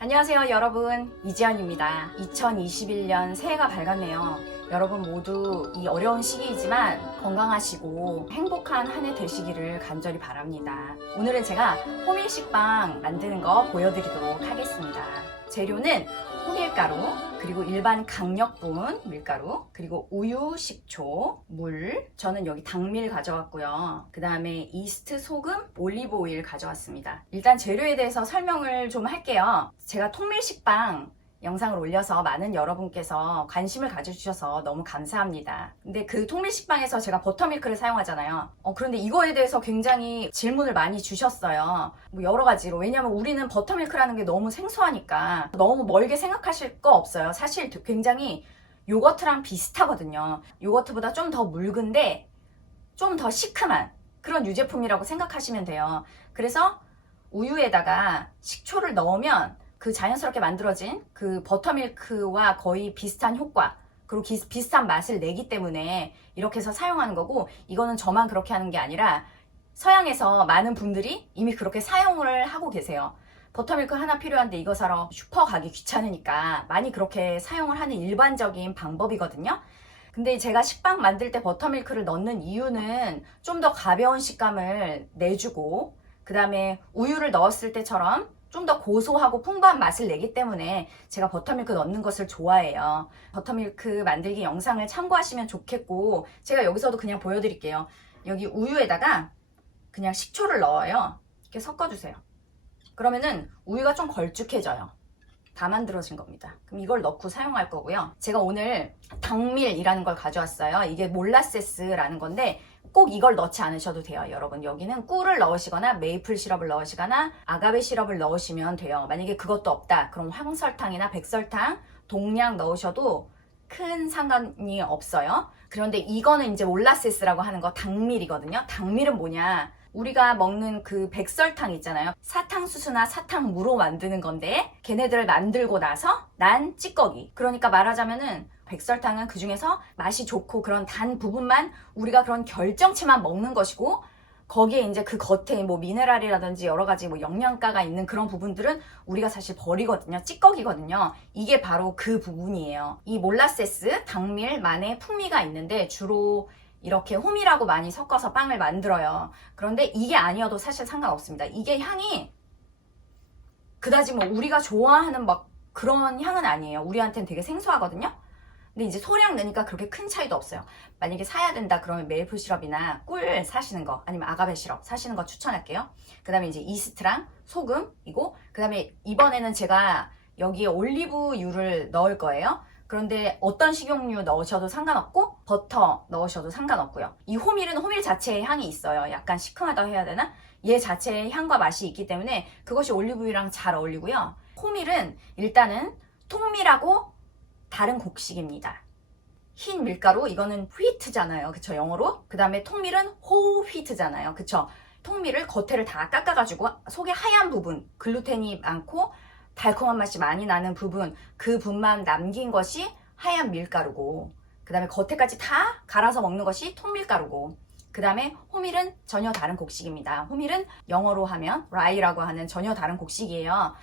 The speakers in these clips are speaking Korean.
안녕하세요 여러분, 이지연입니다. 2021년 새해가 밝았네요. 여러분 모두 이 어려운 시기이지만 건강하시고 행복한 한 해 되시기를 간절히 바랍니다. 오늘은 제가 호밀식빵 만드는 거 보여드리도록 하겠습니다. 재료는 호밀가루, 그리고 일반 강력분 밀가루, 그리고 우유, 식초, 물, 저는 여기 당밀 가져왔고요. 그 다음에 이스트, 소금, 올리브 오일 가져왔습니다. 일단 재료에 대해서 설명을 좀 할게요. 제가 통밀식빵 영상을 올려서 많은 여러분께서 관심을 가져주셔서 너무 감사합니다. 근데 그 통밀식빵에서 제가 버터밀크를 사용하잖아요. 그런데 이거에 대해서 굉장히 질문을 많이 주셨어요. 뭐 여러 가지로. 왜냐면 우리는 버터밀크라는 게 너무 생소하니까 너무 멀게 생각하실 거 없어요. 사실 굉장히 요거트랑 비슷하거든요. 요거트보다 좀 더 묽은데 좀 더 시큼한 그런 유제품이라고 생각하시면 돼요. 그래서 우유에다가 식초를 넣으면 그 자연스럽게 만들어진 그 버터밀크와 거의 비슷한 효과, 그리고 비슷한 맛을 내기 때문에 이렇게 해서 사용하는 거고, 이거는 저만 그렇게 하는 게 아니라 서양에서 많은 분들이 이미 그렇게 사용을 하고 계세요. 버터밀크 하나 필요한데 이거 사러 슈퍼 가기 귀찮으니까 많이 그렇게 사용을 하는 일반적인 방법이거든요. 근데 제가 식빵 만들 때 버터밀크를 넣는 이유는 좀 더 가벼운 식감을 내주고, 그 다음에 우유를 넣었을 때처럼 좀 더 고소하고 풍부한 맛을 내기 때문에 제가 버터밀크 넣는 것을 좋아해요. 버터밀크 만들기 영상을 참고하시면 좋겠고, 제가 여기서도 그냥 보여드릴게요. 여기 우유에다가 그냥 식초를 넣어요. 이렇게 섞어주세요. 그러면은 우유가 좀 걸쭉해져요. 다 만들어진 겁니다. 그럼 이걸 넣고 사용할 거고요. 제가 오늘 당밀이라는 걸 가져왔어요. 이게 몰라세스라는 건데 꼭 이걸 넣지 않으셔도 돼요. 여러분, 여기는 꿀을 넣으시거나 메이플 시럽을 넣으시거나 아가베 시럽을 넣으시면 돼요. 만약에 그것도 없다, 그럼 황설탕이나 백설탕, 동량 넣으셔도 큰 상관이 없어요. 그런데 이거는 이제 몰라세스라고 하는 거 당밀이거든요. 당밀은 뭐냐, 우리가 먹는 그 백설탕 있잖아요. 사탕수수나 사탕무로 만드는 건데 걔네들을 만들고 나서 난 찌꺼기. 그러니까 말하자면은 백설탕은 그 중에서 맛이 좋고 그런 단 부분만, 우리가 그런 결정체만 먹는 것이고, 거기에 이제 그 겉에 뭐 미네랄이라든지 여러 가지 뭐 영양가가 있는 그런 부분들은 우리가 사실 버리거든요. 찌꺼기거든요. 이게 바로 그 부분이에요. 이 몰라세스, 당밀만의 풍미가 있는데 주로 이렇게 호밀하고 많이 섞어서 빵을 만들어요. 그런데 이게 아니어도 사실 상관없습니다. 이게 향이 그다지 뭐 우리가 좋아하는 막 그런 향은 아니에요. 우리한테는 되게 생소하거든요. 근데 이제 소량 넣으니까 그렇게 큰 차이도 없어요. 만약에 사야 된다 그러면 메이플 시럽이나 꿀 사시는 거, 아니면 아가베 시럽 사시는 거 추천할게요. 그 다음에 이제 이스트랑 소금이고, 그 다음에 이번에는 제가 여기에 올리브유를 넣을 거예요. 그런데 어떤 식용유 넣으셔도 상관없고 버터 넣으셔도 상관없고요. 이 호밀은 호밀 자체의 향이 있어요. 약간 시큼하다고 해야 되나? 얘 자체의 향과 맛이 있기 때문에 그것이 올리브유랑 잘 어울리고요. 호밀은 일단은 통밀하고 다른 곡식입니다. 흰 밀가루, 이거는 휘트잖아요. 그쵸, 영어로. 그 다음에 통밀은 호우 휘트잖아요. 그쵸. 통밀을 겉에를 다 깎아가지고 속에 하얀 부분, 글루텐이 많고 달콤한 맛이 많이 나는 부분, 그 분만 남긴 것이 하얀 밀가루고, 그 다음에 겉에까지 다 갈아서 먹는 것이 통밀가루고, 그 다음에 호밀은 전혀 다른 곡식입니다. 호밀은 영어로 하면 라이라고 하는 전혀 다른 곡식이에요.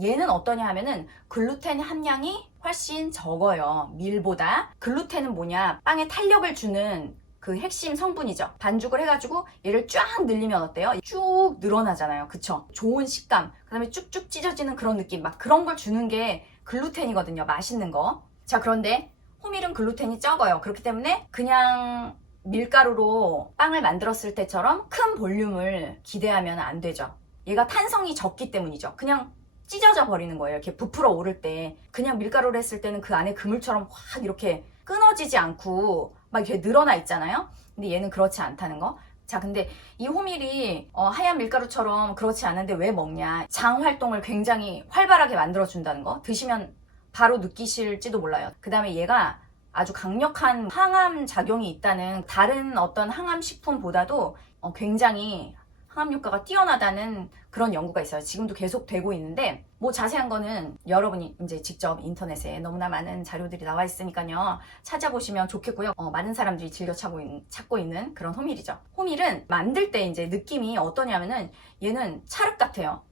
얘는 어떠냐 하면은 글루텐 함량이 훨씬 적어요. 밀보다. 글루텐은 뭐냐, 빵에 탄력을 주는 그 핵심 성분이죠. 반죽을 해가지고 얘를 쫙 늘리면 어때요? 쭉 늘어나잖아요. 그쵸? 좋은 식감, 그 다음에 쭉쭉 찢어지는 그런 느낌, 막 그런 걸 주는 게 글루텐이거든요. 맛있는 거. 자, 그런데 호밀은 글루텐이 적어요. 그렇기 때문에 그냥 밀가루로 빵을 만들었을 때처럼 큰 볼륨을 기대하면 안 되죠. 얘가 탄성이 적기 때문이죠. 그냥 찢어져 버리는 거예요. 이렇게 부풀어 오를 때. 그냥 밀가루를 했을 때는 그 안에 그물처럼 확 이렇게 끊어지지 않고 막 이렇게 늘어나 있잖아요. 근데 얘는 그렇지 않다는 거. 자, 근데 이 호밀이 하얀 밀가루처럼 그렇지 않은데 왜 먹냐, 장 활동을 굉장히 활발하게 만들어 준다는 거. 드시면 바로 느끼실지도 몰라요. 그 다음에 얘가 아주 강력한 항암 작용이 있다는, 다른 어떤 항암 식품보다도 굉장히 항암 효과가 뛰어나다는 그런 연구가 있어요. 지금도 계속 되고 있는데, 뭐 자세한 거는 여러분이 이제 직접 인터넷에 너무나 많은 자료들이 나와 있으니까요. 찾아보시면 좋겠고요. 많은 사람들이 즐겨 찾고 있는 그런 호밀이죠. 호밀은 만들 때 이제 느낌이 어떠냐면은 얘는 찰흙 같아요.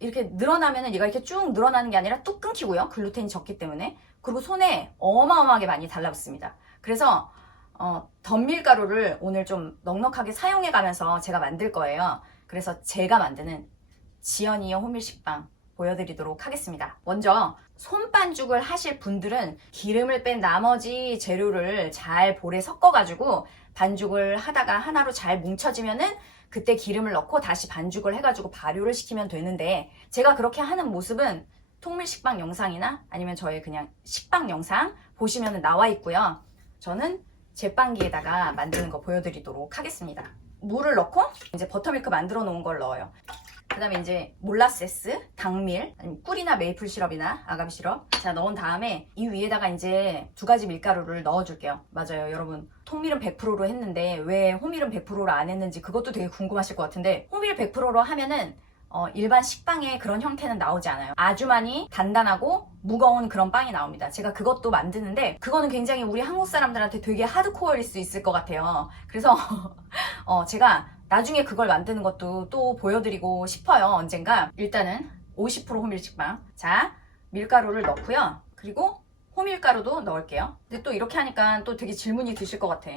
이렇게 늘어나면은 얘가 이렇게 쭉 늘어나는 게 아니라 뚝 끊기고요. 글루텐이 적기 때문에. 그리고 손에 어마어마하게 많이 달라붙습니다. 그래서 덤밀가루를 오늘 좀 넉넉하게 사용해 가면서 제가 만들 거예요. 그래서 제가 만드는 지연이의 호밀식빵 보여드리도록 하겠습니다. 먼저 손반죽을 하실 분들은 기름을 뺀 나머지 재료를 잘 볼에 섞어가지고 반죽을 하다가 하나로 잘 뭉쳐지면은 그때 기름을 넣고 다시 반죽을 해가지고 발효를 시키면 되는데, 제가 그렇게 하는 모습은 통밀식빵 영상이나 아니면 저의 그냥 식빵 영상 보시면 나와 있고요. 저는 제빵기에다가 만드는 거 보여드리도록 하겠습니다. 물을 넣고 이제 버터밀크 만들어 놓은 걸 넣어요. 그 다음에 이제 몰라세스, 당밀, 아니면 꿀이나 메이플 시럽이나 아가미 시럽 자 넣은 다음에 이 위에다가 이제 2가지 밀가루를 넣어줄게요. 맞아요, 여러분. 통밀은 100%로 했는데 왜 호밀은 100%로 안 했는지 그것도 되게 궁금하실 것 같은데, 호밀 100%로 하면은 일반 식빵의 그런 형태는 나오지 않아요. 아주 많이 단단하고 무거운 그런 빵이 나옵니다. 제가 그것도 만드는데 그거는 굉장히 우리 한국 사람들한테 되게 하드코어일 수 있을 것 같아요. 그래서 제가 나중에 그걸 만드는 것도 또 보여드리고 싶어요, 언젠가. 일단은 50% 호밀식빵. 자, 밀가루를 넣고요. 그리고 호밀가루도 넣을게요. 근데 또 이렇게 하니까 또 되게 질문이 드실 것 같아.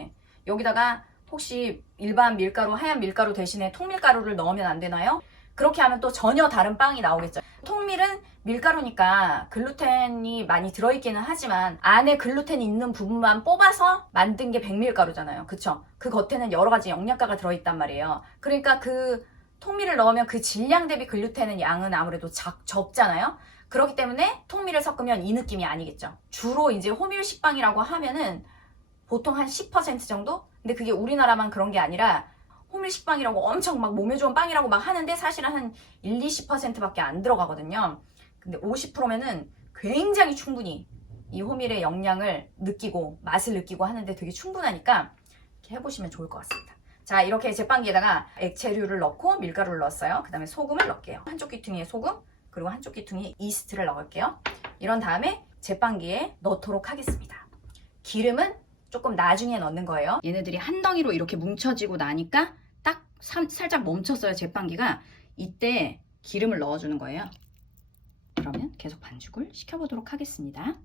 여기다가 혹시 일반 밀가루, 하얀 밀가루 대신에 통밀가루를 넣으면 안 되나요? 그렇게 하면 또 전혀 다른 빵이 나오겠죠. 통밀은 밀가루니까 글루텐이 많이 들어있기는 하지만 안에 글루텐이 있는 부분만 뽑아서 만든 게 백밀가루잖아요. 그쵸? 그 겉에는 여러 가지 영양가가 들어있단 말이에요. 그러니까 그 통밀을 넣으면 그 질량 대비 글루텐의 양은 아무래도 적잖아요. 그렇기 때문에 통밀을 섞으면 이 느낌이 아니겠죠. 주로 이제 호밀 식빵이라고 하면은 보통 한 10% 정도? 근데 그게 우리나라만 그런 게 아니라 호밀 식빵이라고 엄청 막 몸에 좋은 빵이라고 막 하는데 사실은 한 20%밖에 안 들어가거든요. 근데 50%면은 굉장히 충분히 이 호밀의 영양을 느끼고 맛을 느끼고 하는데 되게 충분하니까 이렇게 해보시면 좋을 것 같습니다. 자, 이렇게 제빵기에다가 액체류를 넣고 밀가루를 넣었어요. 그 다음에 소금을 넣을게요. 한쪽 귀퉁이에 소금, 그리고 한쪽 귀퉁이에 이스트를 넣을게요. 이런 다음에 제빵기에 넣도록 하겠습니다. 기름은 조금 나중에 넣는 거예요. 얘네들이 한 덩이로 이렇게 뭉쳐지고 나니까 딱 살짝 멈췄어요, 제빵기가. 이때 기름을 넣어주는 거예요. 그러면 계속 반죽을 시켜보도록 하겠습니다.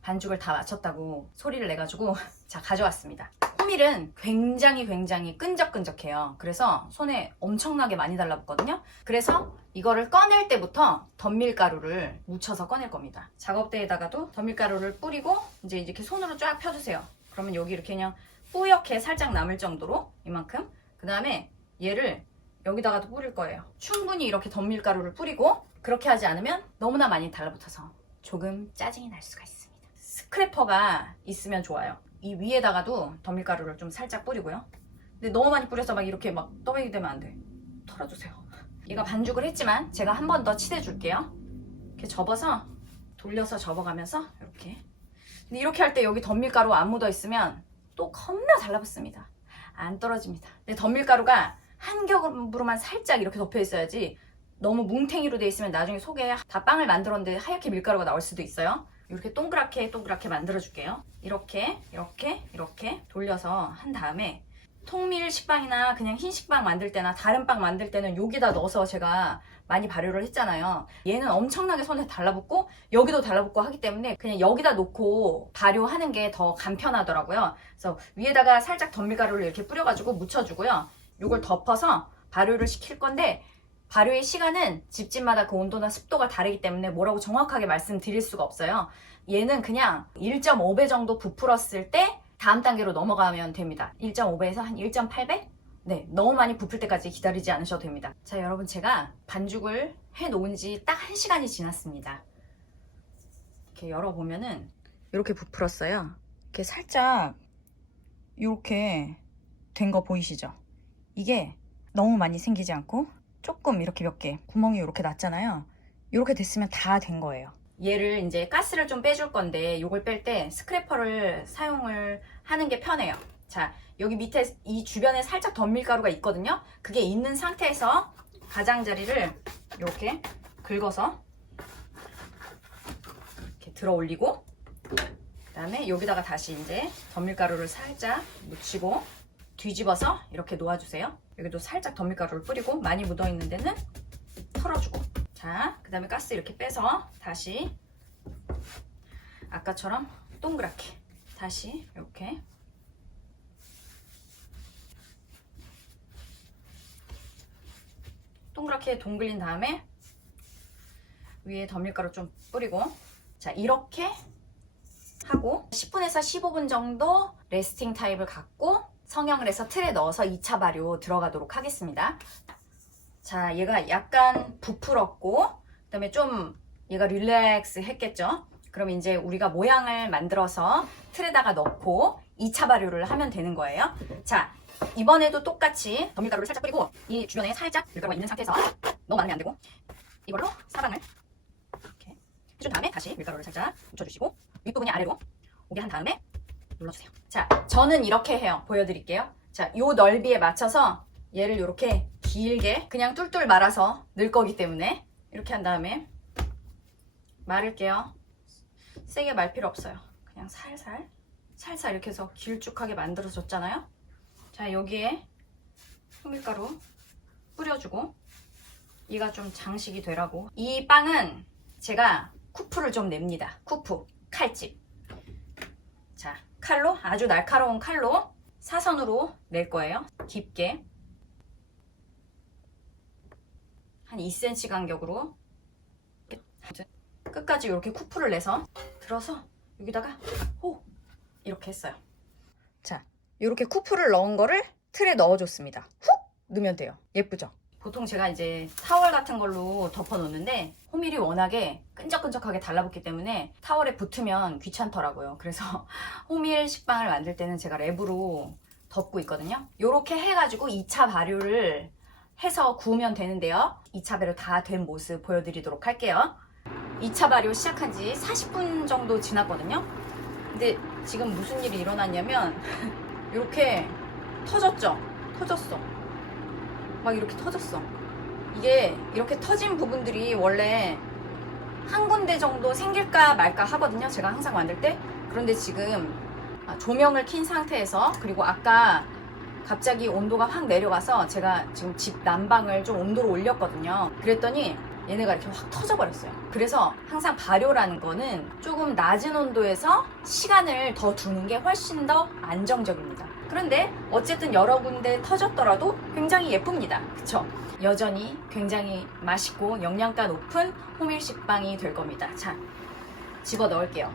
반죽을 다 마쳤다고 소리를 내가지고 자, 가져왔습니다. 호밀은 굉장히 끈적끈적해요. 그래서 손에 엄청나게 많이 달라붙거든요. 그래서 이거를 꺼낼 때부터 덤밀가루를 묻혀서 꺼낼 겁니다. 작업대에다가도 덤밀가루를 뿌리고 이제 이렇게 손으로 쫙 펴주세요. 그러면 여기 이렇게 그냥 뿌옇게 살짝 남을 정도로 이만큼. 그 다음에 얘를 여기다가도 뿌릴 거예요. 충분히 이렇게 덤밀가루를 뿌리고, 그렇게 하지 않으면 너무나 많이 달라붙어서 조금 짜증이 날 수가 있습니다. 스크래퍼가 있으면 좋아요. 이 위에다가도 덤밀가루를 좀 살짝 뿌리고요. 근데 너무 많이 뿌려서 막 이렇게 막 떠배기 되면 안 돼. 털어주세요. 얘가 반죽을 했지만 제가 한 번 더 칠해줄게요. 이렇게 접어서 돌려서 접어가면서 이렇게. 근데 이렇게 할 때 여기 덤밀가루 안 묻어 있으면 또 겁나 달라붙습니다. 안 떨어집니다. 근데 덤밀가루가 한 겹으로만 살짝 이렇게 덮여 있어야지, 너무 뭉탱이로 돼 있으면 나중에 속에 다 빵을 만들었는데 하얗게 밀가루가 나올 수도 있어요. 이렇게 동그랗게 만들어 줄게요. 이렇게 돌려서 한 다음에 통밀 식빵이나 그냥 흰 식빵 만들 때나 다른 빵 만들 때는 여기다 넣어서 제가 많이 발효를 했잖아요. 얘는 엄청나게 손에 달라붙고 여기도 달라붙고 하기 때문에 그냥 여기다 놓고 발효하는 게 더 간편하더라고요. 그래서 위에다가 살짝 덤밀가루를 이렇게 뿌려가지고 묻혀주고요. 이걸 덮어서 발효를 시킬 건데, 발효의 시간은 집집마다 그 온도나 습도가 다르기 때문에 뭐라고 정확하게 말씀드릴 수가 없어요. 얘는 그냥 1.5배 정도 부풀었을 때 다음 단계로 넘어가면 됩니다. 1.5배에서 한 1.8배? 네, 너무 많이 부풀 때까지 기다리지 않으셔도 됩니다. 자, 여러분, 제가 반죽을 해놓은 지 딱 1시간이 지났습니다. 이렇게 열어보면은 이렇게 부풀었어요. 이렇게 살짝 이렇게 된 거 보이시죠? 이게 너무 많이 생기지 않고 조금 이렇게 몇 개 구멍이 이렇게 났잖아요. 이렇게 됐으면 다 된 거예요. 얘를 이제 가스를 좀 빼줄 건데 이걸 뺄 때 스크래퍼를 사용을 하는 게 편해요. 자, 여기 밑에 이 주변에 살짝 덤밀가루가 있거든요. 그게 있는 상태에서 가장자리를 이렇게 긁어서 이렇게 들어 올리고, 그 다음에 여기다가 다시 이제 덤밀가루를 살짝 묻히고 뒤집어서 이렇게 놓아주세요. 여기도 살짝 덤밀가루를 뿌리고 많이 묻어있는 데는 털어주고. 자, 그 다음에 가스 이렇게 빼서 다시 아까처럼 동그랗게 다시 이렇게 동그랗게 동글린 다음에 위에 더밀가루 좀 뿌리고, 자, 이렇게 하고 10분에서 15분 정도 레스팅 타임을 갖고 성형을 해서 틀에 넣어서 2차 발효 들어가도록 하겠습니다. 자, 얘가 약간 부풀었고 그 다음에 좀 얘가 릴렉스 했겠죠. 그럼 이제 우리가 모양을 만들어서 틀에다가 넣고 2차 발효를 하면 되는 거예요. 자, 이번에도 똑같이 더밀가루를 살짝 뿌리고 이 주변에 살짝 밀가루가 있는 상태에서 너무 많으면 안 되고 이걸로 사방을 이렇게 해준 다음에 다시 밀가루를 살짝 묻혀주시고 윗부분이 아래로 오게 한 다음에 눌러주세요. 자, 저는 이렇게 해요. 보여드릴게요. 자, 요 넓이에 맞춰서 얘를 이렇게 길게 그냥 뚫뚫 말아서 넣을 거기 때문에 이렇게 한 다음에 말을게요. 세게 말 필요 없어요. 그냥 살살 이렇게 해서 길쭉하게 만들어줬잖아요. 자, 여기에 호밀가루 뿌려주고 얘가 좀 장식이 되라고. 이 빵은 제가 쿠프를 좀 냅니다. 쿠프, 칼집. 자, 칼로, 아주 날카로운 칼로 사선으로 낼 거예요. 깊게 한 2cm 간격으로 끝까지 이렇게 쿠프를 내서 들어서 여기다가 호 이렇게 했어요. 자, 이렇게 쿠프를 넣은 거를 틀에 넣어줬습니다. 훅 넣으면 돼요. 예쁘죠? 보통 제가 이제 타월 같은 걸로 덮어 놓는데 호밀이 워낙에 끈적끈적하게 달라붙기 때문에 타월에 붙으면 귀찮더라고요. 그래서 호밀 식빵을 만들 때는 제가 랩으로 덮고 있거든요. 이렇게 해가지고 2차 발효를 해서 구우면 되는데요. 2차 발효 다 된 모습 보여드리도록 할게요. 2차 발효 시작한 지 40분 정도 지났거든요. 근데 지금 무슨 일이 일어났냐면 이렇게 터졌죠? 터졌어. 막 이렇게 터졌어. 이게 이렇게 터진 부분들이 원래 한 군데 정도 생길까 말까 하거든요. 제가 항상 만들 때. 그런데 지금 조명을 킨 상태에서, 그리고 아까 갑자기 온도가 확 내려가서 제가 지금 집 난방을 좀 온도를 올렸거든요. 그랬더니 얘네가 이렇게 확 터져버렸어요. 그래서 항상 발효라는 거는 조금 낮은 온도에서 시간을 더 두는 게 훨씬 더 안정적입니다. 그런데 어쨌든 여러 군데 터졌더라도 굉장히 예쁩니다. 그쵸? 여전히 굉장히 맛있고 영양가 높은 호밀 식빵이 될 겁니다. 자, 집어 넣을게요.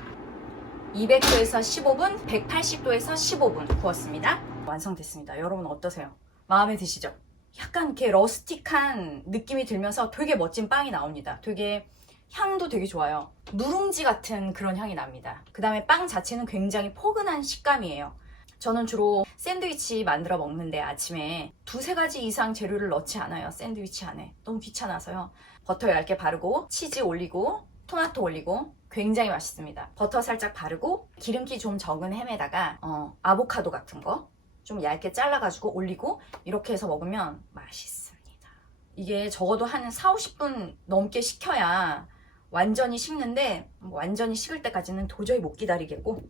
200도에서 15분, 180도에서 15분 구웠습니다. 완성됐습니다. 여러분 어떠세요? 마음에 드시죠? 약간 이렇게 러스틱한 느낌이 들면서 되게 멋진 빵이 나옵니다. 되게 향도 되게 좋아요. 누룽지 같은 그런 향이 납니다. 그 다음에 빵 자체는 굉장히 포근한 식감이에요. 저는 주로 샌드위치 만들어 먹는데 아침에 2-3가지 이상 재료를 넣지 않아요. 샌드위치 안에. 너무 귀찮아서요. 버터 얇게 바르고 치즈 올리고 토마토 올리고 굉장히 맛있습니다. 버터 살짝 바르고 기름기 좀 적은 햄에다가 아보카도 같은 거 좀 얇게 잘라가지고 올리고 이렇게 해서 먹으면 맛있습니다. 이게 적어도 한 4-50분 넘게 식혀야 완전히 식는데 완전히 식을 때까지는 도저히 못 기다리겠고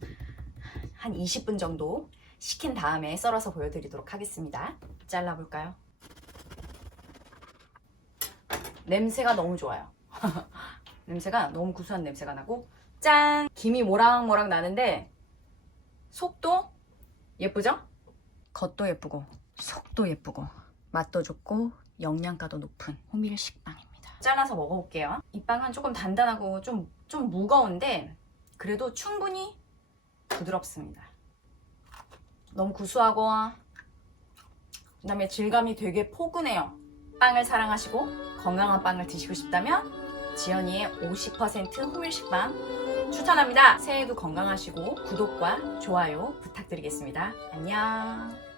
한 20분 정도 식힌 다음에 썰어서 보여드리도록 하겠습니다. 잘라볼까요? 냄새가 너무 좋아요. 냄새가 너무 구수한 냄새가 나고 짠! 김이 모락모락 나는데 속도 예쁘죠? 겉도 예쁘고 속도 예쁘고 맛도 좋고 영양가도 높은 호밀 식빵입니다. 잘라서 먹어볼게요. 이 빵은 조금 단단하고 좀 무거운데 그래도 충분히 부드럽습니다. 너무 구수하고 그 다음에 질감이 되게 포근해요. 빵을 사랑하시고 건강한 빵을 드시고 싶다면 지연이의 50% 호밀 식빵 추천합니다. 새해에도 건강하시고 구독과 좋아요 부탁드리겠습니다. 안녕.